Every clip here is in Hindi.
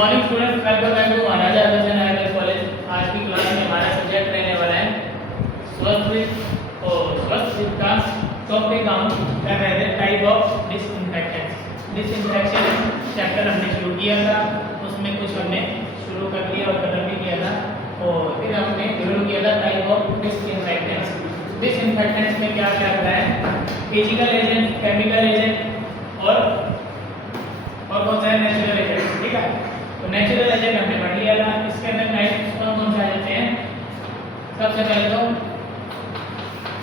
Morning student, welcome back to Maharaja Agrasen higher college. आज की क्लास में हमारा सब्जेक्ट रहने वाला है स्वास्थ्य और स्वास्थ्य का टॉपिक हम कर रहे थे type of disinfectants. Disinfection chapter हमने शुरू किया था, उसमें कुछ हमने शुरू कर दिया और खत्म भी किया था, और फिर हमने शुरू किया था टाइप ऑफ डिसइंफेक्टेंट्स। डिसइंफेक्टेंट्स में क्या क्या होता है? फिजिकल एजेंट, केमिकल एजेंट और कौन सा है? Natural agent. ठीक है, तो नेचुरल एजेंट हमने पढ़ लिया था। इसके अंदर टाइप्स कौन से आ जाते हैं? सबसे पहले तो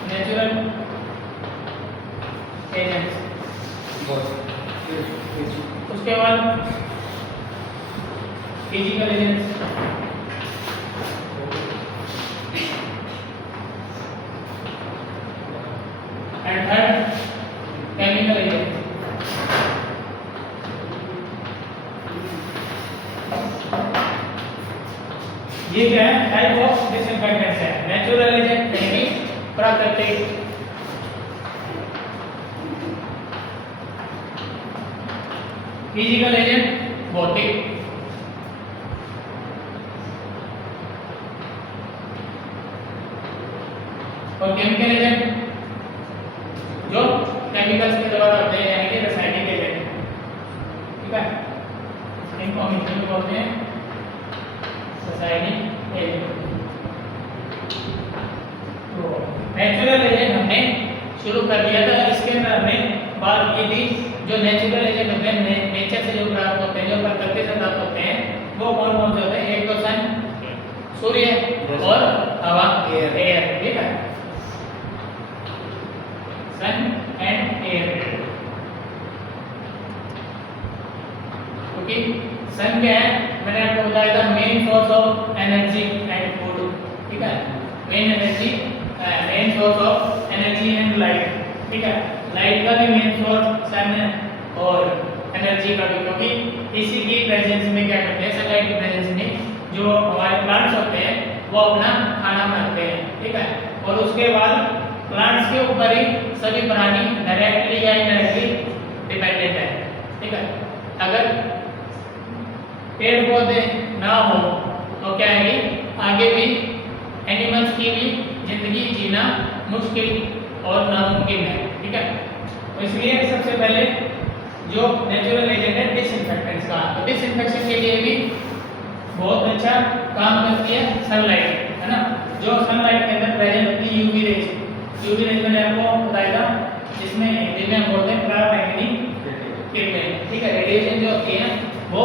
नेचुरल एजेंट्स, उसके बाद physical agents, and third chemical agents. ये क्या है? टाइप ऑफ डिसइंफेक्टेंट्स है। नेचुरल एजेंट यानी प्राकृतिक, फिजिकल एजेंट भौतिक, और केमिकल एजेंट जो केमिकल्स के द्वारा होते हैं, यानी कि रासायनिक एजेंट। ठीक है, इनको हम इंग्लिश में बोलते हैं रासायनिक एजेंट। तो नेचुरल एजेंट हमने शुरू कर दिया था। इसके अंदर हमने बात की थी जो नेचुरल एजेंट होते हैं, नेचर से जो प्राप्त होते हैं, जो प्रकृति से प्राप्त होते हैं, वो कौन कौन से होते हैं? एक तो सन, सूर्य, और हवा, एयर। ठीक है, सन एंड एयर। क्योंकि सन क्या है? मैंने आपको बताया था main source of energy and food. ठीक है, main source of energy and light. ठीक है, लाइट का भी मेन सोर्स सन है और एनर्जी का भी, क्योंकि इसी की प्रेजेंस में क्या करते हैं? सनलाइट की प्रेजेंस में जो हमारे प्लांट्स होते हैं वो अपना खाना बनाते हैं। ठीक है, और उसके बाद प्लांट्स के ऊपर ही सभी प्राणी डायरेक्टली या इनडायरेक्टली डिपेंडेंट है। ठीक है, अगर पेड़ पौधे ना हो तो क्या है कि आगे भी एनिमल्स की भी जिंदगी जीना मुश्किल और नामुमकिन है। ठीक है, तो इसलिए सबसे पहले जो नेचुरल एजेंट है डिसइंफेक्टेंट्स का, तो डिसइंफेक्शन के लिए भी बहुत अच्छा काम करती है सनलाइट, है ना। जो सनलाइट के अंदर प्रेजेंट होती है यूवी रेज। यूवी रेज मैंने आपको बताया था, जिसमें हिंदी में हम बोलते हैं पराबैंगनी किरणें। ठीक है, रेडिएशन जो होती है वो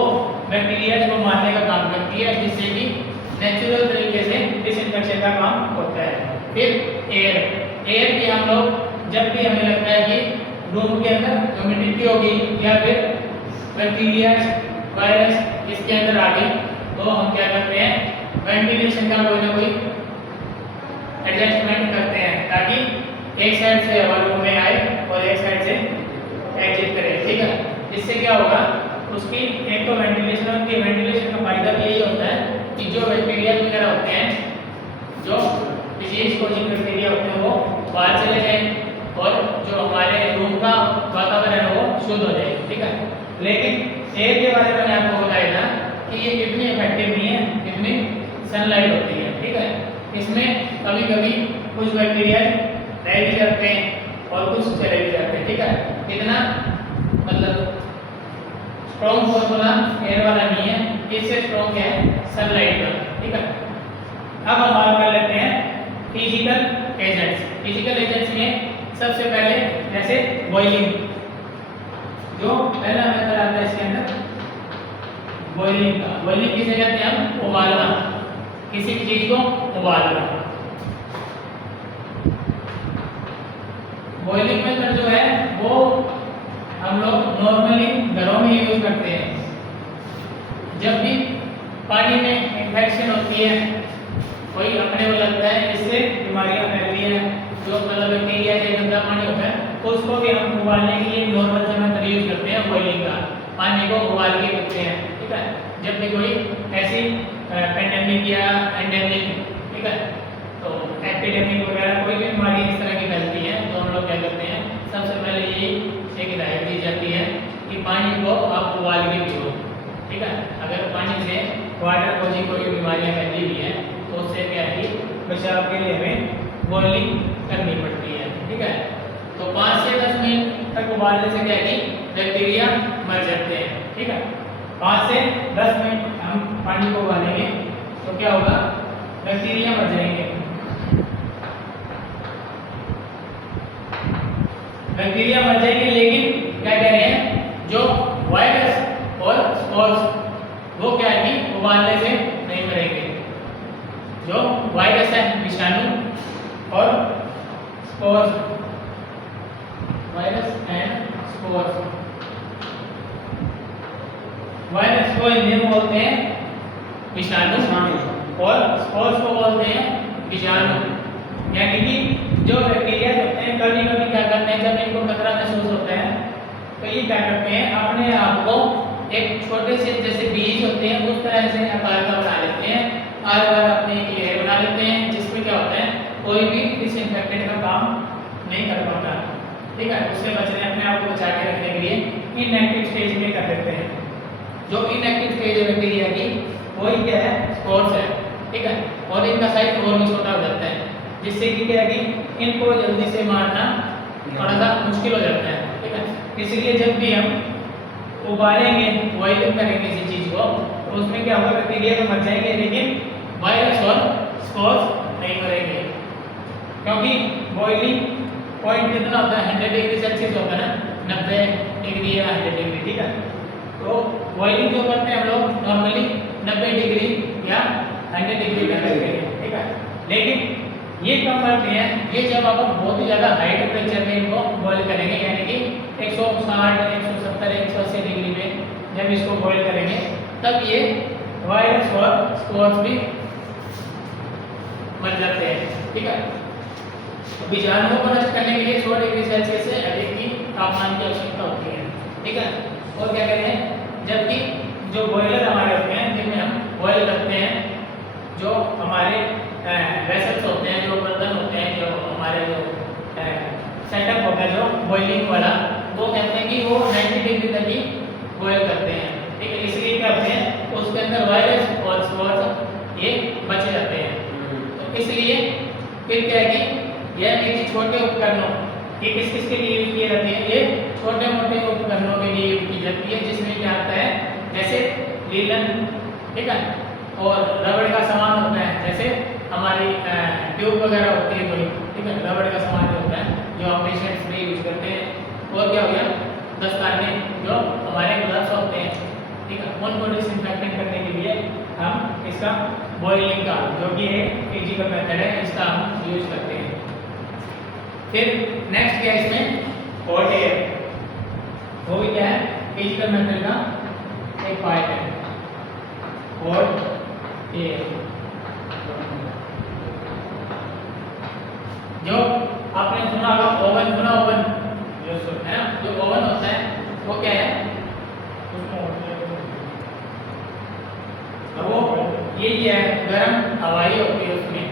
बैक्टीरिया को मारने का काम करती है, जिससे कि नेचुरल तरीके से डिसइंफेक्शन का काम होता है। फिर एयर की हम लोग जब भी हमें लगता है कि रूम के अंदर ह्यूमिडिटी होगी या फिर बैक्टीरिया वायरस इसके अंदर आ गई, तो हम क्या करते हैं? वेंटिलेशन का कोई ना कोई एडजस्टमेंट करते हैं, ताकि एक साइड से हवा रूम में आए और एक साइड से एग्जिट करे। ठीक है, इससे क्या होगा? उसकी एक तो वेंटिलेशन होती है। वेंटिलेशन का फायदा यही होता है कि जो बैक्टीरिया वगैरह होते हैं, जो डिजीज कॉजिंग बैक्टीरिया होते हैं, वो बाहर चले जाएं और जो हमारे रूम का वातावरण है वो शुद्ध हो जाए। ठीक है, लेकिन एयर के बारे में मैंने आपको बताया था कि ये इतनी इफेक्टिव नहीं है जितनी सनलाइट होती है। ठीक है, इसमें कभी कभी कुछ बैक्टीरिया रह भी जाते हैं और कुछ चले भी जाते हैं। ठीक है, इतना मतलब स्ट्रॉन्ग फॉर्मूला एयर वाला नहीं है, इससे स्ट्रॉन्ग है सनलाइट का। ठीक है, अब हम बात कर लेते हैं फिजिकल एजेंट्स। फिजिकल एजेंट्स में सबसे पहले जैसे बॉइलिंग, जो पहला मेथड आता है इसके अंदर बॉइलिंग का। बॉइलिंग किसे कहते हैं? हम उबालना, किसी चीज को उबालना। बॉइलिंग मेथड जो है वो हम लोग नॉर्मली घरों में यूज करते हैं। जब भी पानी में इन्फेक्शन होती है, कोई अपने को लगता है इससे बीमारियां फैलती हैं, जो मतलब बैक्टीरिया या गंदा पानी होता है, तो उसको भी हम उबालने के लिए नॉर्मल से मेथड यूज करते हैं बॉइलिंग का। पानी को उबाल के पीते हैं। ठीक है, जब भी कोई ऐसी पेंडेमिक या एंडेमिक, ठीक है, तो एपिडेमिक वगैरह कोई भी बीमारी इस तरह की फैलती है, तो हम लोग क्या करते हैं? सबसे पहले यही एक हिदायत दी जाती है कि पानी को आप उबाल के पियो। ठीक है, अगर पानी वाटर पॉइजनिंग कोई बीमारियां फैली हुई हैं तो उससे क्या है कि बचाव के लिए हमें बॉइलिंग करनी पड़ती है। ठीक है, तो 5 से 10 मिनट तक उबालने से क्या है कि बैक्टीरिया मर जाते हैं। ठीक है, 5 से 10 मिनट हम पानी को उबालेंगे तो क्या होगा, बैक्टीरिया मर जाएंगे। बैक्टीरिया मर जाएंगे, लेकिन क्या कह रहे हैं, जो वायरस और स्पोर्स वो क्या है कि उबालने से नहीं मरेंगे। जो वायरस है, विषाणु और spores, virus and spores, virus को हिंदी में बोलते हैं विषाणु और स्पोर्स को बोलते हैं विषाणु। यानी कि जो बैक्टीरिया होते हैं कभी कभी क्या करते हैं, जब इनको खतरा महसूस होता है तो ये क्या करते हैं, अपने आप को एक छोटे से जैसे बीज होते हैं उस तरह से आकार का बना लेते हैं और अपने एक लेयर बना लेते हैं, जिसमें क्या होता है कोई भी डिसइंफेक्टेंट का काम नहीं कर पाता। ठीक है, उससे बचने अपने आप को बचा के रखने के लिए इनएक्टिव स्टेज में कर देते हैं। जो इनएक्टिव स्टेज है बैक्टीरिया की वही क्या है, स्पोर्स है। ठीक है, और इनका साइज और भी छोटा हो जाता है, जिससे कि क्या है कि इनको जल्दी से मारना थोड़ा सा मुश्किल हो जाता है। ठीक है, इसलिए जब भी हम उबालेंगे, बॉइलिंग करेंगे किसी चीज़ को, तो उसमें क्या होगा, बैक्टीरिया तो मर जाएंगे लेकिन वायरस और स्पोर्स नहीं मरेंगे। क्योंकि बॉइलिंग पॉइंट कितना होता है, 100 डिग्री सेल्सियस होता है ना, 90 डिग्री या 100 डिग्री। ठीक है, तो बॉइलिंग जो करते हैं हम लोग नॉर्मली 90 डिग्री या 100 डिग्री में करते हैं। ठीक है, लेकिन ये कम करते हैं, ये जब आप बहुत ही ज़्यादा हाई टेम्परेचर में इनको बॉईल करेंगे, यानी कि 160, 170, 180 डिग्री में जब इसको बॉईल करेंगे, तब ये वायरस और स्पोर्स भी मर जाते हैं। ठीक है, बीजाणुओं को नष्ट करने के लिए 100 डिग्री सेल्सियस से अधिक की तापमान की आवश्यकता होती है। ठीक है, और क्या कहते हैं, जबकि जो बॉयलर हमारे होते हैं जिनमें हम बॉयल करते हैं, जो हमारे वेसल्स होते हैं, जो बर्तन होते हैं, जो हमारे जो सेटअप होता है जो बॉइलिंग वाला, वो कहते हैं कि वो 90 डिग्री तक ही बॉयल करते हैं। ठीक है, इसलिए क्या करते हैं, उसके अंदर वायरस और स्पोर्स ये बचे जाते हैं। तो इसलिए फिर क्या है कि यह नीति छोटे उपकरणों ये किस किस के लिए यूज किए जाते हैं, ये छोटे मोटे उपकरणों के लिए यूज की जाती है, जिसमें क्या आता है, जैसे लीलन, ठीक है, और रबड़ का सामान होता है, जैसे हमारी ट्यूब वगैरह होती है कोई। ठीक है, रबड़ का सामान जो होता है जो हम पेशेंट्स में यूज करते हैं। और क्या हो गया, दस्ताने जो हमारे ग्लव्स होते हैं। ठीक है, उनको डिसइंफेक्टेंट करने के लिए हम इसका बॉइलिंग का, जो कि एक फिजिकल मेथड है, इसका हम यूज करते हैं। फिर नेक्स्ट क्या है इसमें, हॉट एयर, वो भी क्या है, फिजिकल मेथड का एक पार्ट है, हॉट एयर। जो आपने सुना होगा ओवन, सुना ओवन जो है ना, जो ओवन होता है वो क्या है, वो ये है गर्म हवाई होती है उसमें।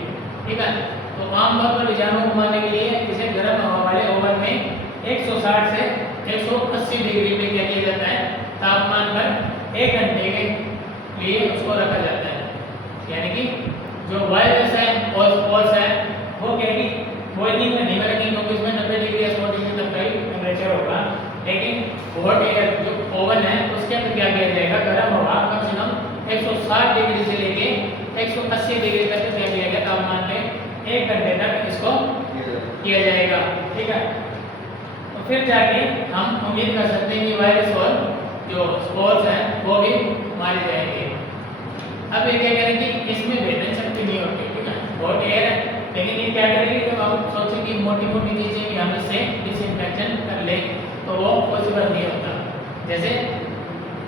ठीक है, तो आमतौर पर विषाणु को मारने के लिए इसे गर्म हवा वाले ओवन में 160 से 180 डिग्री पे क्या किया जाता है, तापमान पर 1 घंटे के लिए उसको रखा जाता है। यानी कि जो वायरस है और स्पोर्स है वो क्या कि बॉइलिंग में नहीं मरेंगे, क्योंकि उसमें 90 डिग्री या 100 डिग्री तक का ही टेम्परेचर होगा। लेकिन हॉट एयर जो ओवन है उसके अंदर क्या किया जाएगा, गर्म हवा कम से कम 160 डिग्री से लेके 180 डिग्री तक क्या किया जाएगा, तापमान में 1 घंटे तक इसको किया जाएगा। ठीक है, तो फिर जाके हम उम्मीद कर सकते हैं कि वायरस और जो स्पोर्स हैं वो भी मारे जाएंगे। अब ये क्या करें कि इसमें भेदन शक्ति नहीं होती। ठीक है, हॉट एयर है, लेकिन ये क्या करेंगे, जब आप सोचें कि मोटी मोटी चीज़ें भी हम इससे डिसइंफेक्शन कर लें तो वो पॉसिबल नहीं होता। जैसे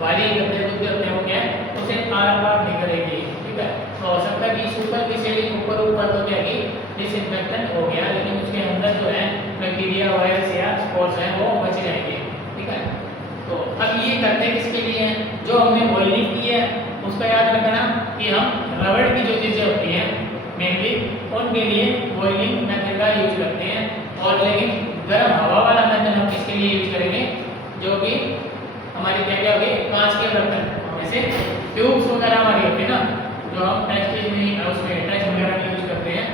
भारी गद्दे गुद्दे होते हैं वो क्या है, उसे आर नहीं करेगी। ठीक है, तो हो सकता है कि इस ऊपर की शेडिंग ऊपर ऊपर तो क्या कि डिसइंफेक्शन हो गया, लेकिन उसके अंदर जो है बैक्टीरिया, वायरस या स्पोर्स हैं वो बच जाएंगे। ठीक है, तो अब ये करते किसके लिए हैं, जो हमने बॉइलिंग की है उसका याद रखना कि हम रबड़ की जो चीज़ें होती हैं मेनली उनके लिए बॉइलिंग मेथड का यूज करते हैं। और लेकिन गर्म हवा वाला मेथड हम किसके लिए यूज करेंगे, जो कि हमारी क्या क्या होगी, कांच के बर्तन जैसे ट्यूब्स वगैरह हमारी होती है ना, जो हम टेस्ट में उसमें टेस्ट वगैरह में यूज करते हैं,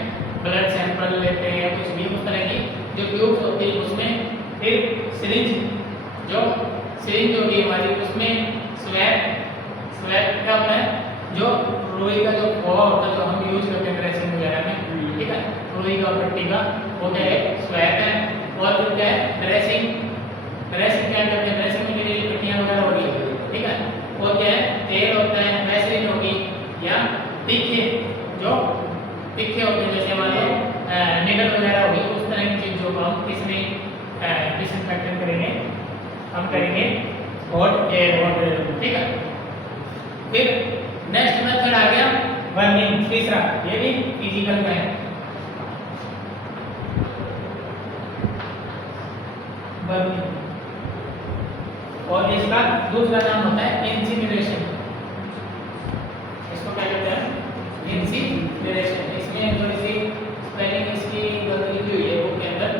ब्लड सैंपल लेते हैं या कुछ भी उस तरह की जो ट्यूब्स होती है उसमें, फिर सिरिंज होगी हमारी, उसमें स्वैप क्या होता है, जो रुई का जो खोआ होता है जो हम यूज करते हैं ड्रेसिंग वगैरह में, ठीक है, रुई का पट्टी का, वो क्या है, स्वैप है। और फिर क्या है, ड्रेसिंग क्या करते हैं, ड्रेसिंग में मेरी पट्टियां वगैरह होगी, ठीक है। और क्या है, तेल होता है, वैसलीन होगी, या तीखे होते हैं जैसे हमारे निडल वगैरह होगी, उस तरह की चीजों को हम इसमें डिसइंफेक्टेंट करेंगे, हम करेंगे हॉट एयर वाटर, ठीक है। फिर नेक्स्ट मेथड आ गया बर्निंग, तीसरा, ये भी फिजिकल का है, बर्निंग। और इसका दूसरा नाम होता है इंसिनरेशन, इसको क्या कहते हैं, इंसिनरेशन। इसमें थोड़ी सी स्पेलिंग इसकी गलती लिखी हुई है बुक के अंदर,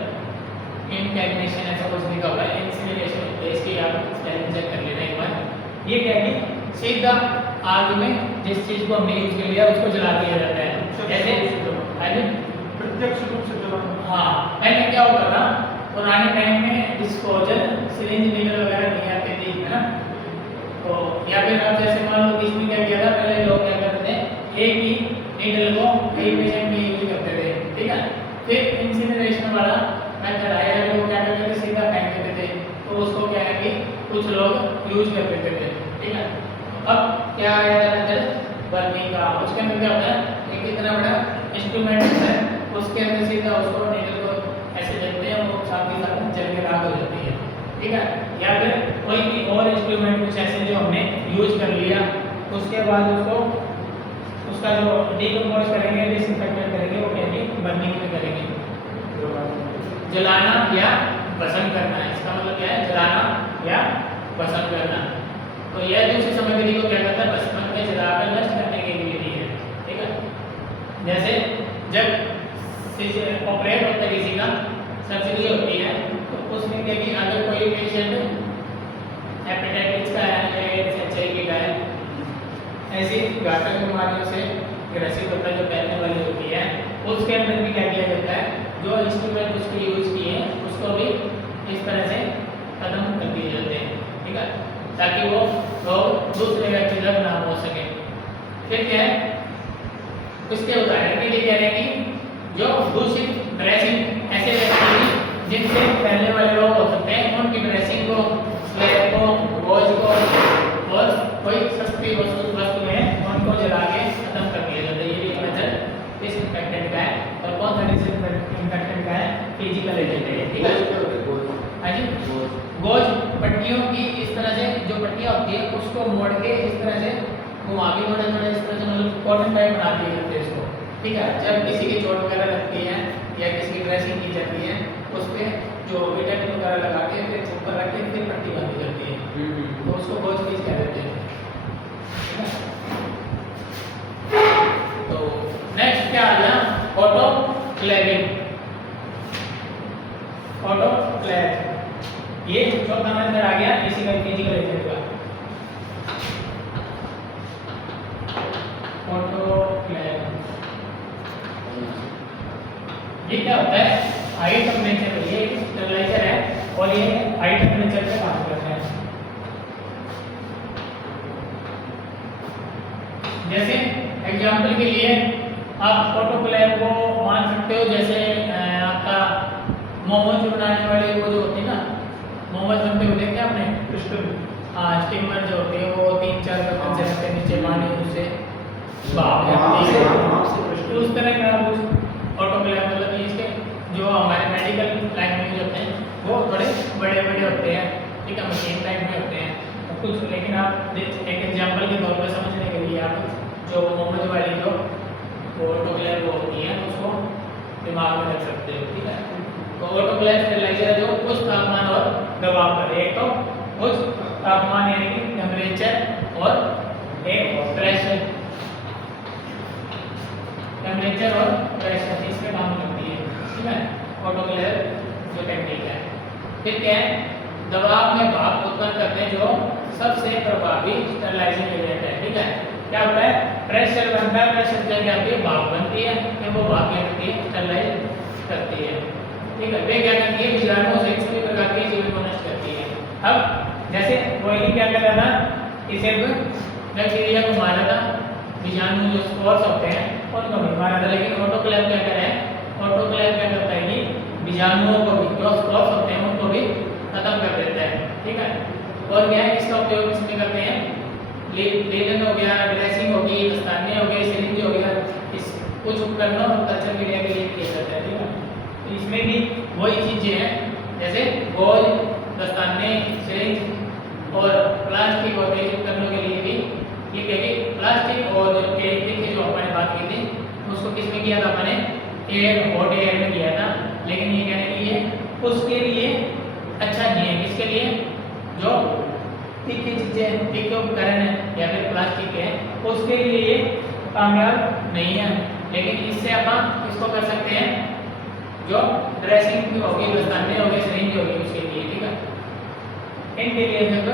इनकैग्नेशन ऐसा कुछ लिखा हुआ है, इंसिनरेशन इसकी आप स्पेलिंग चेक कर लेना एक बार। ये क्या है, सीधा आग में जिस चीज को हमने यूज कर लिया उसको जला दिया जाता है, जैसे प्रत्यक्ष रूप से जलाना। हाँ, पहले क्या होता था, पुराने टाइम में डिस्पोजल सिरिंज निकल वगैरह नहीं आते थे, है ना, तो या फिर आप जैसे मान लो इसमें क्या किया था, पहले लोग क्या करते थे, एक ही नीडल को कई पेशेंट में यूज करते थे, ठीक है। फिर इंसिनरेशन वाला मेथड आया, वो क्या करते थे, सीधा फेंक देते थे, तो उसको क्या है कि कुछ लोग यूज कर लेते थे, ठीक है। अब क्या आया मेथड, बर्निंग का। उसके अंदर क्या होता है, एक इतना बड़ा इंस्ट्रूमेंट होता है, उसके अंदर सीधा उसको नीडल को ऐसे जलते हैं, वो साथ ही साथ जल के राख हो जाती है, ठीक है। या फिर कोई भी और इंस्ट्रूमेंट कुछ ऐसे जो हमने यूज कर लिया, उसके बाद उसका जो डीकंपोज करेंगे, डिसइंफेक्टेंट करेंगे, वो क्या है, बर्निंग में करेंगे, जलाना या भस्म करना है। इसका मतलब क्या है, जलाना या भस्म करना। तो यह दूसरी सामग्री को क्या करता है, भस्म में जलाकर नष्ट करने के लिए भी है, ठीक है। जैसे जब ऑपरेट होता है किसी का, सर्जरी होती है, तो उसमें क्या कि अगर कोई पेशेंट हेपेटाइटिस का है या एड्स HIV का है, ऐसी घातक बीमारियों से ग्रसित होता है जो फैलने वाली होती है, उसके अंदर भी क्या किया जाता है, जो इंस्ट्रूमेंट उसके यूज किए हैं उसको भी इस तरह से खत्म कर दिए जाते हैं, ठीक है, ताकि वो लोग दूसरे व्यक्ति तक ना हो सके। फिर क्या है, उसके उदाहरण के लिए कह रहे हैं कि जो दूषित ड्रेसिंग, ऐसे व्यक्ति जिनसे फैलने वाले रोग हो सकते हैं, उनकी ड्रेसिंग को, स्लैब को, बोझ को और कोई सस्ती वस्तु है उनको जला के खत्म कर दिया जाता है। ये भी मेथड डिसइंफेक्टेंट का है। और कौन सा डिसइंफेक्टेंट का है, फिजिकल एजेंट है, ठीक है। हाँ जी, बोझ पट्टियों की इस तरह से जो पट्टियाँ होती है उसको मोड़ के इस तरह से घुमा के थोड़ा थोड़ा इस तरह से, मतलब कॉटन टाइप बना दिए जाते हैं इसको, ठीक है। जब किसी की चोट वगैरह लगती है या किसी की ड्रेसिंग की जाती है, उस पर जो विटामिन वगैरह लगा के फिर ऊपर रख के फिर पट्टी बांधी जाती है, तो उसको बोझ पीस कह देते हैं, ठीक है। तो नेक्स्ट क्या आ गया, ऑटोक्लेविंग। ये चौथा मेथड आ गया इसी का, फिजिकल एजेंट का, ऑटोक्लेविंग। ये क्या होता है, हाई टेम्परेचर, ये स्टेबलाइजर है और ये हाई टेम्परेचर पे काम करता है। जैसे एग्जांपल के लिए आप ऑटोक्लेव को मान सकते हो, जैसे आपका मोमोज बनाने वाले वो जो होती है ना, मोमोज बनते होते हैं क्या आपने, स्टीमर जो होते हैं वो 3-4 बर्तन से रखते हैं नीचे पानी, उससे भाप जाती है, तो उस तरह का ऑटोक्लेव, मतलब इसके जो हमारे मेडिकल लाइन में यूज होते हैं वो थोड़े बड़े बड़े होते हैं, ठीक है, मशीन टाइप में होते हैं कुछ। लेकिन आप एक एग्जांपल के तौर पर समझने के लिए आप जो मोमोज वाली जो ऑटोक्लेव होती है उसको दिमाग में रख सकते हो, ठीक है। तो ऑटोक्लेव स्टेबलाइजर जो उच्च तापमान और दबाव पर, एक तो उच्च तापमान यानी कि टेम्परेचर और एक प्रेशर, टेम्परेचर और प्रेशर, इसके काम करती है, ठीक है, ऑटोक्लेव जो टेक्निक है। फिर क्या है, दबाव में भाप उत्पन्न करते हैं जो सबसे प्रभावी स्टरलाइजिंग एजेंट है। ठीक है, क्या होता है, प्रेशर बनता है, प्रेशर से क्या होती है, भाप बनती है, फिर वो भाप क्या करती है, स्टरलाइज करती है। ठीक है, वे क्या करती है, बीजाणुओं से सभी प्रकार के जीवन को नष्ट करती है। अब जैसे बॉयलिंग क्या कर रहा था, कि सिर्फ बैक्टीरिया को मारा था, बीजाणु जो स्पोर्स होते हैं उनको नहीं मारा था, लेकिन ऑटोक्लेव क्या कर रहा है, ऑटोक्लेव क्या करता है कि बीजाणुओं को भी, जो स्पोर्स होते हैं उनको भी खत्म कर देता है। ठीक है, और क्या है, इसका उपयोग इसमें करते हैं, लेजन हो गया, ड्रेसिंग हो गई, दस्ताने हो गए, सिरिंज हो गया, इस कुछ उपकरणों और कल्चर मीडिया के लिए किया जाता है। ठीक है, तो इसमें भी वही चीजें हैं, जैसे गोल, दस्ताने, सिरिंज और प्लास्टिक और तेज उपकरणों के लिए भी ये क्या कि प्लास्टिक और जो केमिकल की जो अपने बात की थी उसको किस में किया था, अपने एयर, हॉट एयर में किया था। लेकिन ये कहने के लिए उसके लिए अच्छा नहीं है, किसके लिए, जो तीखी चीजें, तीखे उपकरण है या फिर प्लास्टिक है, उसके लिए ये कामयाब नहीं है। लेकिन इससे अपन इसको कर सकते हैं, जो ड्रेसिंग की होगी, दस्ताने हो गए, सिरिंज होगी, उसके लिए। ठीक है, इनके लिए सब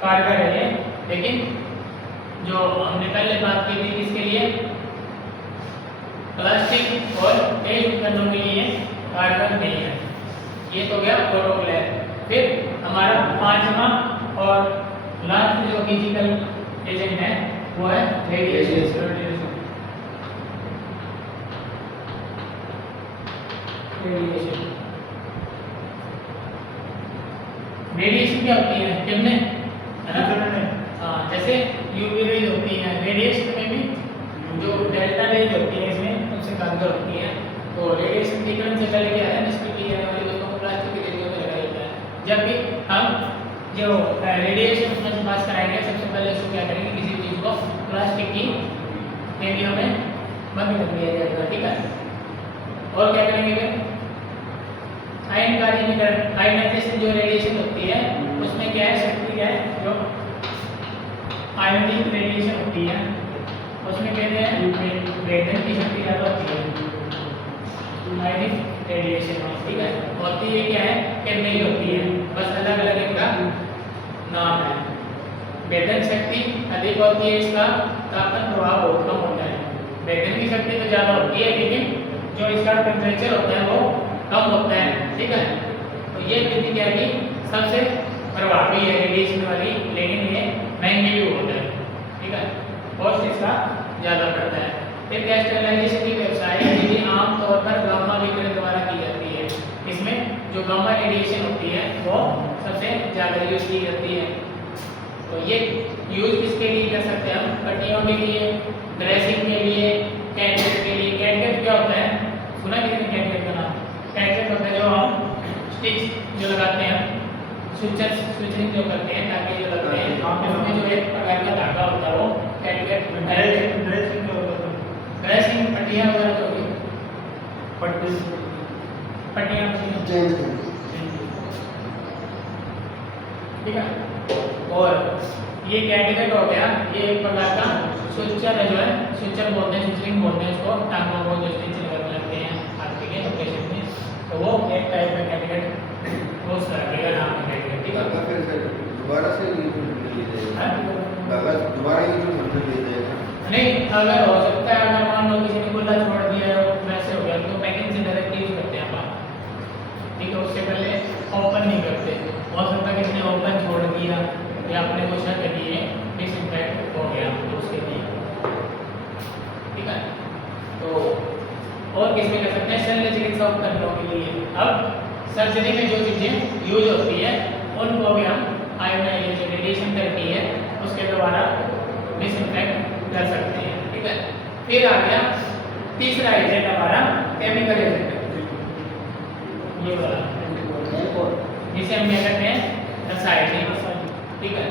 कारगर है। लेकिन जो हमने पहले बात की थी, इसके लिए प्लास्टिक और तेज उपकरणों के लिए कारगर नहीं है। ये तो गया ऑटोक्लेव। फिर हमारा पांचवा और लास्ट जो फिजिकल एजेंट है वो है रेडिएशन। रेडिएशन क्या होती है, किरणें, है ना? हाँ, जैसे यूवी रेज होती है, रेडिएशन में भी जो डेल्टा रेज होती है इसमें सबसे कारगर होती है। तो रेडिएशन की किरण से पहले क्या है, निष्क्रिय की जाने वाली वस्तुओं को प्लास्टिक के जरिए में लगाया जाता है। जब भी हम जो रेडिएशन उसमें पास कराएंगे, सबसे पहले उसको क्या करेंगे, किसी चीज को प्लास्टिक की थैलियों में बंद कर दिया जाएगा। ठीक है, और क्या करेंगे फिर, आयनीकरण, आयनाइजेशन जो रेडिएशन होती है उसमें क्या है, शक्ति क्या है, जो आयनिक रेडिएशन होती है उसमें कहते हैं वेधन की शक्ति ज़्यादा होती है आयनिक रेडिएशन में। ठीक है, होती है क्या है, कि नहीं होती है, बस अलग अलग इनका नाम है। वेधन शक्ति अधिक होती है, इसका तापमान प्रभाव बहुत कम होता है। वेधन की शक्ति तो ज़्यादा होती है, लेकिन जो इसका टेम्परेचर होता है वो कम होता है। ठीक है, तो ये विधि क्या है कि सबसे प्रभावी है रेडिएशन वाली, लेकिन ये महंगी भी होता है। ठीक है, कॉस्ट इसका ज़्यादा पड़ता है। फिर गैस स्टरलाइजेशन की व्यवसाय विधि आमतौर पर गामा विकिरण द्वारा की जाती है। इसमें जो गामा रेडिएशन होती है वो सबसे ज़्यादा यूज की जाती है। तो ये यूज किसके लिए कर सकते हैं हम, पट्टियों के लिए, ड्रेसिंग के लिए, कैटगेट के लिए। कैटगेट क्या होता है, सुना किसी ने कैटगेट का नाम? कैटगेट होता है जो हम स्टिच जो लगाते हैं, स्विचिंग जो करते हैं, ताकि जो लगते हैं उसमें जो एक प्रकार का धागा होता है वो कैटगेट बनता है। ड्रेसिंग पट्टियाँ वगैरह जो होगी, पट्टियाँ चेंज कर ठीक है। और ये कैटगेट हो गया, ये एक प्रकार का स्विचर है, जो है स्विचर बोलते हैं, स्विचिंग बोलते हैं इसको, टांगों को जो स्टिच लगते हैं हाथ के लोकेशन में, तो वो एक टाइप का कैटगेट उस तरह का नाम है कैटगेट। ठीक है, फिर से दोबारा से यूज कर लीजिएगा, अगर दोबारा यूज कर लीजिएगा नहीं, अगर हो सकता है, अगर मान लो किसी ने खुला छोड़ दिया वैसे हो गया तो पैकिंग से डायरेक्ट यूज करते हैं आप। ठीक है, उससे पहले ओपन नहीं करते। हो सकता है किसी ने ओपन छोड़ दिया या अपने को शक लिए डिसइंफेक्ट हो गया तो उसके लिए। ठीक है, तो और किसमें कर सकते हैं, शल्य चिकित्सा उपकरणों के लिए। अब सर्जरी में जो चीज़ें यूज होती है उनको भी हम आयोनाइजेशन रेडिएशन करती है उसके द्वारा डिसइंफेक्ट कर सकते हैं। ठीक है, फिर आ गया तीसरा एजेंट हमारा केमिकल एजेंट, ये वाला जिसे हम क्या कहते हैं, रसायन। ठीक है,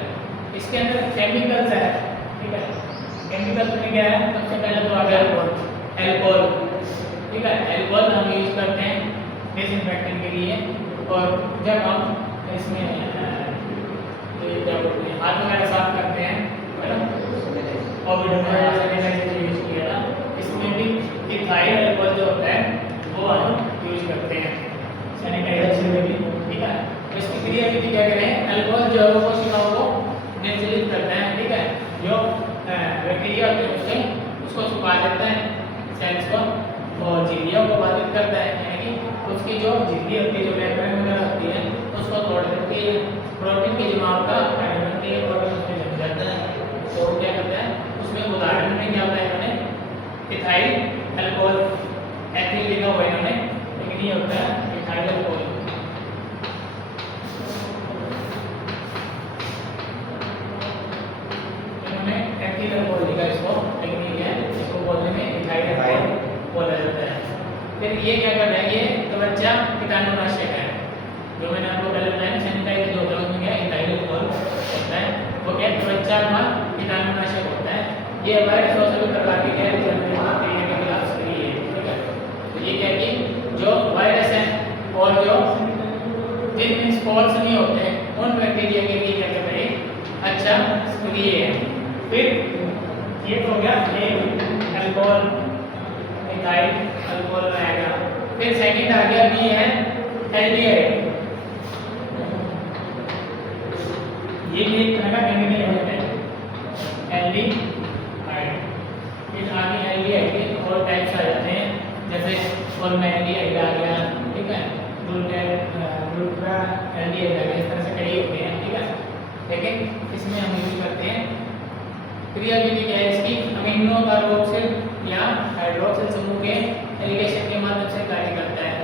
इसके अंदर केमिकल्स है। ठीक है, केमिकल्स में क्या है, सबसे पहले तो आ गया एल्कोहल। ठीक है, एल्कोहल हम यूज करते हैं डिसइंफेक्टिंग के लिए, और जब हम इसमें जब हाथ वगैरह साफ करते हैं कोविड में सैनिटाइजर यूज किया था, इसमें भी इथाइल अल्कोहल जो होता है वो हम यूज करते हैं सैनिटाइजर में भी। ठीक है, तो इसकी क्रिया विधि क्या करें, अल्कोहल जो है वो कोशिकाओं को बैक्टीरिया होते हैं उसको सुखा देता है सेल्स को, और झिल्लियों को बाधित करता है, यानी कि उसकी जो झिल्ली होती है, जो मेम्ब्रेन वगैरह होती है, उसको तोड़ देती है। प्रोटीन की जमाव का कारण बनती है, प्रोटीन उसमें जम जाता है। तो क्या करता है, उसमें उदाहरण में क्या होता है, इन्होंने इथाइल अल्कोहल, एथिल लिखा हुआ है इन्होंने, लेकिन ये होता है इथाइल अल्कोहल। इन्होंने एथिल अल्कोहल लिखा इसको, लेकिन ये है इसको बोलने में इथाइल अल्कोहल बोला जाता है। फिर ये क्या कर रहा है, ये त्वचा कीटाणुनाशक है, जो मैंने आपको पहले बताया सैनिटाइजर जो होता है उसमें क्या इथाइल अल्कोहल होता है, वो क्या त्वचा का कीटाणुनाशक होता है। ये वायरस और सभी प्रकार के गैर बैक्टीरिया के खिलाफ सक्रिय है, ठीक है। तो ये क्या है कि जो वायरस है और जो जिनमें स्पॉट्स नहीं होते हैं उन बैक्टीरिया के लिए क्या कहते हैं, अच्छा सक्रिय है। फिर ये तो हो गया अल्कोहल, इथाइल अल्कोहल में आएगा। फिर सेकंड आ गया बी है एल्डिहाइड, ये भी एक तरह का केमिकल एलिमेंट है एल्डिहाइड। फिर आगे एल्डिहाइड के और टाइप्स आ जाते हैं, जैसे फॉर्मल्डिहाइड आ गया, ठीक है, ग्लूटा एल्डिहाइड आ गया, इस तरह से कई होते हैं, ठीक है। लेकिन इसमें हम यूज करते हैं क्रियाविधि क्या है इसकी, अमीनो कार्बोक्सिल या हाइड्रोक्सिल समूह के एलिगेशन के माध्यम से कार्य करता है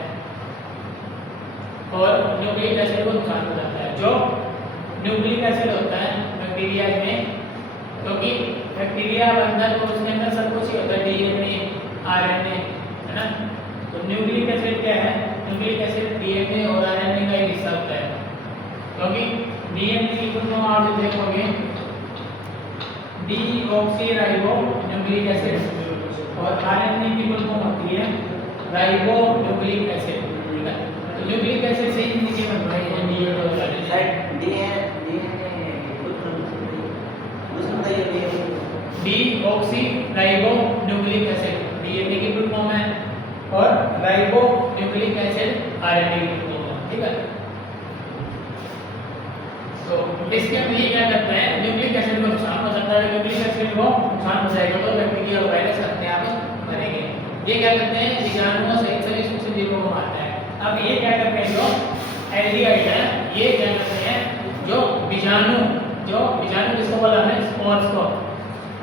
और न्यूक्लिक एसिड को नुकसान पहुंचाता है। जो न्यूक्लिक एसिड होता है बैक्टीरिया में, क्योंकि बैक्टीरिया बनता है तो उसके अंदर सब कुछ ही होता है, डीएनए, आरएनए, है ना। तो न्यूक्लिक एसिड क्या है, न्यूक्लिक एसिड डीएनए और आरएनए का एक हिस्सा होता है, क्योंकि डीएनए की फुल फॉर्म आप जो देखोगे डीऑक्सीराइबो न्यूक्लिक एसिड और आरएनए की फुल फॉर्म होती है राइबो न्यूक्लिक एसिड, ठीक है। तो न्यूक्लिक एसिड से ही नीचे बन रही है डीएनए और डीऑक्सीराइबो न्यूक्लिक एसिड डीएनए की फुल फॉर्म है और राइबो न्यूक्लिक एसिड आरएनए की फुल फॉर्म है, ठीक है। तो इसके अंदर ये क्या करता है, न्यूक्लिक एसिड को नुकसान हो सकता है, न्यूक्लिक एसिड को नुकसान हो जाएगा तो बैक्टीरिया और वायरस अपने आप मरेंगे। ये क्या करते हैं, बीजाणुओं सहित सभी सूक्ष्म जीवों को मारता है। अब ये क्या करते हैं, जो एल्डिहाइड है, ये क्या करते हैं, जो बीजाणु जिसको बोला है स्पोर्स को,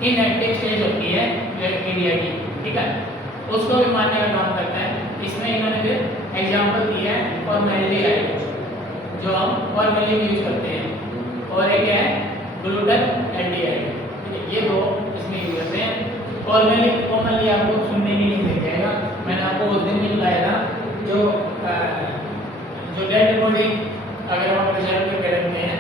इनएक्टिव स्टेज होती है बैक्टीरिया की, ठीक है, उसको भी मारने का काम करता है। इसमें इन्होंने फिर एग्जांपल दिया है फॉर्मल्डिहाइड, जो हम फॉर्मलिन यूज करते हैं, और एक है ग्लूटन एल्डिहाइड, ठीक है, ये दो इसमें यूज करते हैं। फॉर्मलिन कॉमनली आपको सुनने में नहीं मिल जाएगा, मैंने आपको उस दिन भी बताया था, जो डेड बॉडी अगर हम रिजर्व पे करते हैं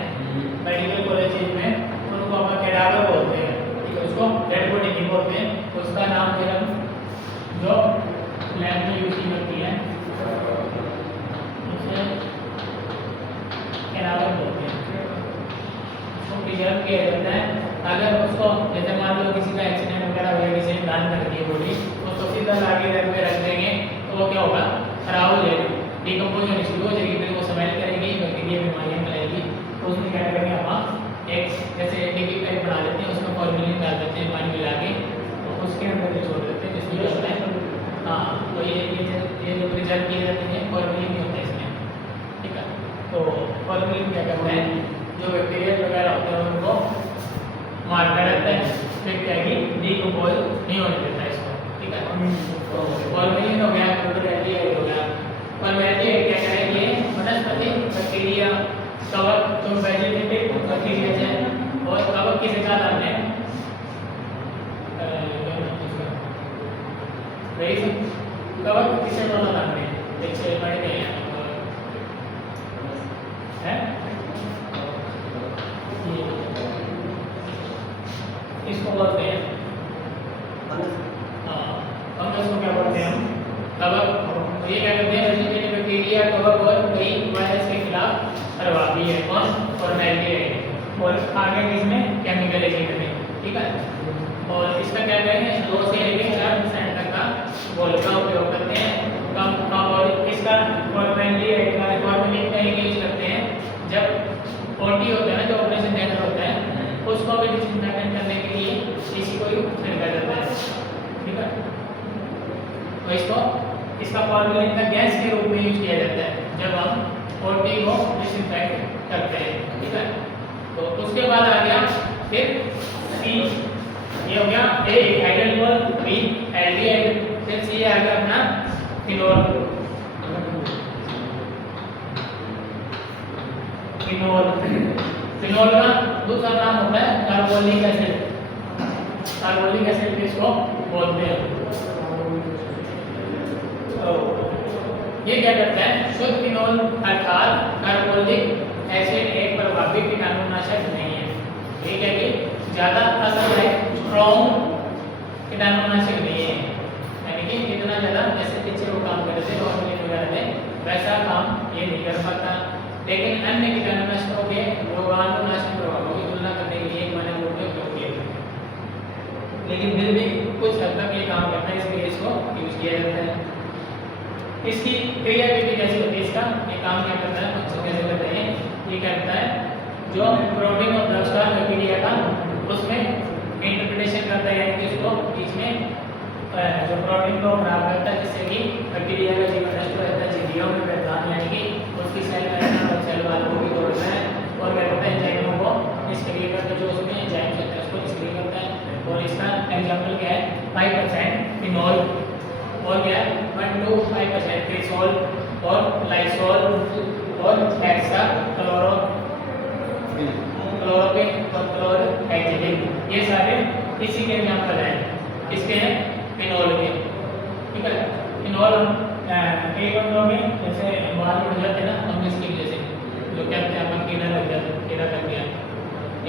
मेडिकल कॉलेज में, उनको हम कैडावर बोलते हैं, ठीक है, उसको डेड बॉडी नहीं बोलते हैं, उसका नाम फिर हम जो लैब में यूज की जाती है उसे कैडावर बोलते हैं, उसको प्रिजर्व किया जाता है। अगर उसको जैसे मान लो किसी का एक्सीडेंट वगैरह हो गया, किसी ने दान कर दिया बॉडी, उसको सीधा लाके रैक में रख देंगे तो वो क्या होगा, खराब हो जाएगी, डिकम्पोज होनी शुरू हो जाएगी, फिर वो स्मेल करेगी, बैक्टीरिया बीमारियाँ फैलाएगी। तो उसमें क्या करेंगे हम, एक जैसे एटीपी टाइप बना लेते हैं, उसमें फॉर्मेलिन डाल देते हैं पानी मिला के, तो उसके अंदर छोड़ देते हैं, जिसमें क्या होता है, हाँ, तो ये जो प्रिजर्व किए जाते हैं फॉर्मेलिन नहीं होता है इसमें, ठीक है। तो फॉर्मेलिन क्या करता है, जो बैक्टीरिया वगैरह होते हैं उनको मारता रहता है, फिर क्या है कि डिकम्पोज नहीं होने देता है इसको, ठीक है। तो फॉर्मेलिन हो गया, ग्लूटामाइन हो गया। फॉर्मेलिन क्या करेंगे, वनस्पति बैक्टीरिया, कवक जो वेजिटेटिव बैक्टीरिया है, और कवक किसे कहा हमने, कवक किसे बोला हमने, एक से पढ़ गए हैं, इसको बोलते हैं फंगस को क्या बोलते हैं हम, कवक। तो ये क्या करते हैं, वेजिटेटिव बैक्टीरिया, कवक और कई वायरस के खिलाफ प्रभावी है, कौन, फॉर्मेल्डिहाइड, और आगे इसमें केमिकल एजेंट में, ठीक है। और इसका क्या करेंगे, 2 से लेकर 4% तक का घोल का उपयोग करते हैं, और इसका फॉर्मेल्डिहाइड का फॉर्मेलिन का यूज करते हैं जब ओटी होता है ना, जो ऑपरेशन थिएटर होता है, उसको भी डिसइंफेक्टेंट करने के लिए इसी को फॉर्मेलिन का गैस के रूप में यूज किया जाता है जब हम पोटी को डिसइंफेक्ट करते हैं, ठीक है। तो उसके बाद आ गया फिर सी, ये हो गया ए हाइड्रोल, बी एल्डिहाइड, फिर सी आ गया अपना फिनोल। फिनोल, फिनोल का दूसरा नाम होता है कार्बोलिक एसिड। कार्बोलिक एसिड इसको बोलते हैं। तो ये क्या करता है, शुद्ध फिनोल अर्थात कार्बोलिक एसिड एक प्रभावी कीटाणुनाशक नहीं है। ठीक है कि ज्यादा असर है, स्ट्रॉन्ग कीटाणुनाशक नहीं है, यानी कि इतना ज्यादा जैसे पीछे वो काम करते थे फॉर्मेलिन वगैरह में वैसा काम ये नहीं कर पाता। लेकिन अन्य कीटाणुनाशकों के रोगाणुनाशक प्रभावों की तुलना करने के लिए एक मानक रूप में उपयोग किया जाता है, लेकिन फिर भी कुछ हद तक ये काम करता है, इसलिए इसको यूज किया जाता है। इसकी क्रियाविधि कैसी होती है, इसका ये काम क्या करता है, बच्चों कैसे करते हैं, ये करता है जो प्रोटीन और ड्रग्स का बैक्टीरिया का उसमें इंटरप्रिटेशन करता है, यानी कि उसको बीच में जो प्रोटीन को खराब करता है जिससे कि बैक्टीरिया का जीवन नष्ट हो जाता है, झिल्लियों में व्यवधान यानी कि उसकी सेल पैटर्न और सेल वाल को भी तोड़ता है और क्या करता है एंजाइमों को निष्क्रिय करता है, जो उसमें एंजाइम्स होते हैं उसको निष्क्रिय करता है। और इसका एग्जांपल क्या है, 5% फिनोल और क्या है 1 to 5% क्रिसोल और लाइसोल और हेक्सा क्लोरोक्विन और क्लोरहेक्सिडिन, ये सारे इसी के एग्जांपल हैं। किसके हैं, फिनोल के, ठीक है। फिनोल कई बंदों में जैसे बाल उड़ जाते हैं ना, हम इसकी वजह से जो कहते हैं अपन कीड़ा लग जाता है, कीड़ा लग गया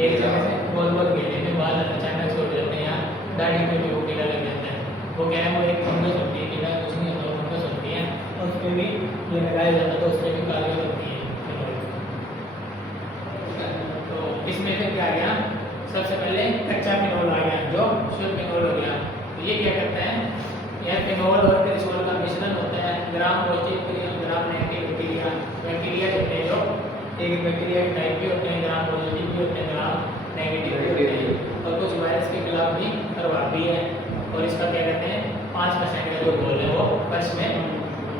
एक जगह से गोल गोल घेरे में बाल अचानक से उड़ जाते हैं, यहाँ दाढ़ी में भी वो कीड़ा लग जाता है। वो क्या है, वो एक फंगस होती है, कीड़ा कुछ नहीं होता, फंगस होती है और उस पर भी ये लगाया जाता है तो उस पर भी काली होती है। तो इसमें से क्या आ गया, सबसे पहले कच्चा फिनोल आ गया जो शुद्ध फिनोल हो गया। तो ये क्या करता है, यह फिनोल और क्रिसोल का मिश्रण होता है। Gram positive gram negative bacteria, bacteria होते हैं जो एक बैक्टीरिया के टाइप भी होते हैं, ग्राम पॉजिटिव भी होते हैं, ग्राम नेगेटिव भी होते हैं और कुछ वायरस के खिलाफ भी प्रभावी है। और इसका क्या कहते हैं 5% का जो घोल है वो फर्श में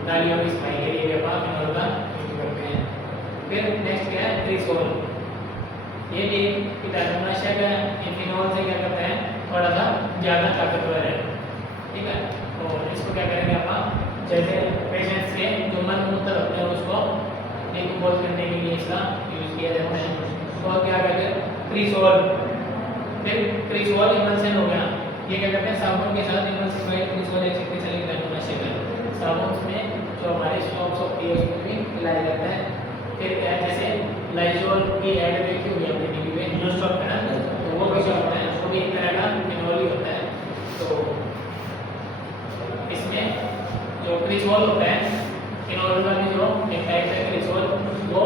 नालियों की सफाई के लिए व्यापक फिनोल का यूज करते हैं। फिर नेक्स्ट क्या है, क्रिसोल, ये भी कीटाणुनाशक है। ये फिनोल से क्या करता है, थोड़ा सा ज़्यादा ताकतवर है, ठीक है। और इसको क्या करेंगे आप, जैसे पेशेंट्स के जो मन मूत्र होते हैं उसको डिकम्पोज करने के लिए इसका यूज किया जाता है। तो क्या कहते हैं, क्रिसोल। फिर क्रिसोल इमल्शन हो गया, ये क्या करते हैं साबुन के साथ इमल्सिफाइड क्रिसोल एक शक्तिशाली कीटाणुनाशक है। साबुन में जो हमारे स्टॉक्स होती है उसमें भी मिलाया जाता है। फिर क्या है, जैसे लाइजोल की ऐड देखी हुई अपनी टीवी में, जो स्टॉक है ना, तो वो भी जो होता है वो भी एक तरह का फिनोल ही होता है। तो इसमें जो क्रिसोल होता है, फिनोल का भी जो एक टाइप है क्रिसोल, वो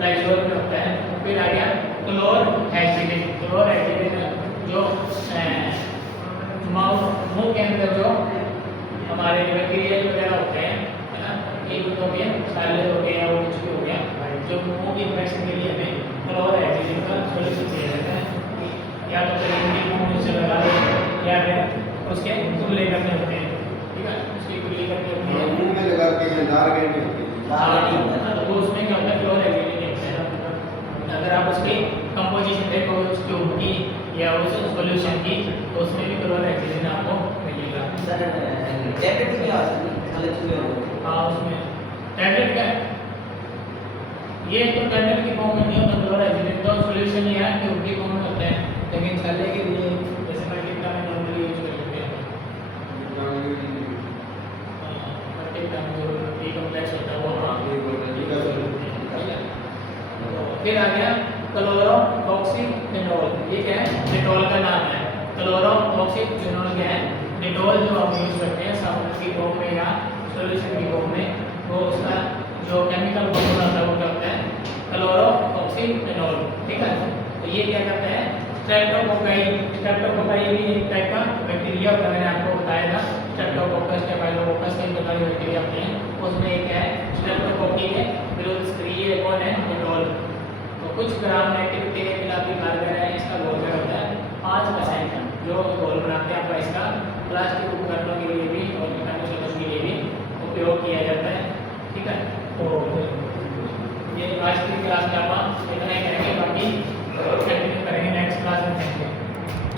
लाइजोल में होता है। फिर आ गया क्लोरहेक्सिडिन। क्लोरहेक्सिडिन जो मुंह के अंदर जो हमारे बैक्टीरिया वगैरह होते हैं, है ना, एक हो गया छाले हो गए और कुछ भी हो गया, जो मुंह की इन्फेक्शन के लिए हमें क्लोरहेक्सिडिन का सॉल्यूशन चाहिए रहता है। या तो क्रीम की मुंह से लगा लो या फिर उसके कुल्ले करने होते हैं, ठीक है, उसकी कुल्ली करनी होती है, मुंह में लगा के दार गैंडी होती है, तो उसमें क्या होता है क्लोरहेक्सिडिन होता है। अगर आप उसकी कंपोजिशन देखोगे उस ट्यूब की या उस सॉल्यूशन की, तो उसमें भी क्लोरहेक्सिडिन आपको मिलेगा। टैबलेट क्या होती है? हाँ, उसमें टैबलेट का ये तो टैबलेट की फॉर्म में नहीं होता क्लोरहेक्सिडिन, तो सॉल्यूशन ही है ट्यूब की फॉर्म में होता है। लेकिन छाले के लिए जैसे मल्टीविटामिन में नॉर्मली यूज करते हैं, मल्टीविटामिन जो बी कॉम्प्लेक्स होता है वो, हाँ, फिर आ गया क्लोरोऑक्सीफेनोल। ये क्या है, डेटॉल का नाम है। क्लोरोऑक्सीफेनोल क्या है, डेटॉल जो हम यूज करते हैं साबुन की फॉर्म में या सॉल्यूशन की फॉर्म में, वो उसका जो केमिकल फॉर्मूला होता है वो क्या होता है, क्लोरोऑक्सीफेनोल, ठीक है। तो ये क्या करता है, स्ट्रेप्टोकोकाई। स्ट्रेप्टोकोकाई भी एक टाइप का बैक्टीरिया होता है, मैंने आपको बताया था। स्ट्रेप्टोकोकस, स्टेफाइलोकोकस कई प्रकार के बैक्टीरिया होते हैं, उसमें एक है स्ट्रेप्टोकोकी के विरुद्ध सक्रिय कौन है, डेटॉल। तो कुछ ग्राम नेगेटिविटी के खिलाफ भी कारगर है। इसका घोल क्या होता है 5% जो घोल बनाते हैं, आपका इसका प्लास्टिक उपकरणों के लिए भी और कीटाणुनाशकों के लिए भी उपयोग किया की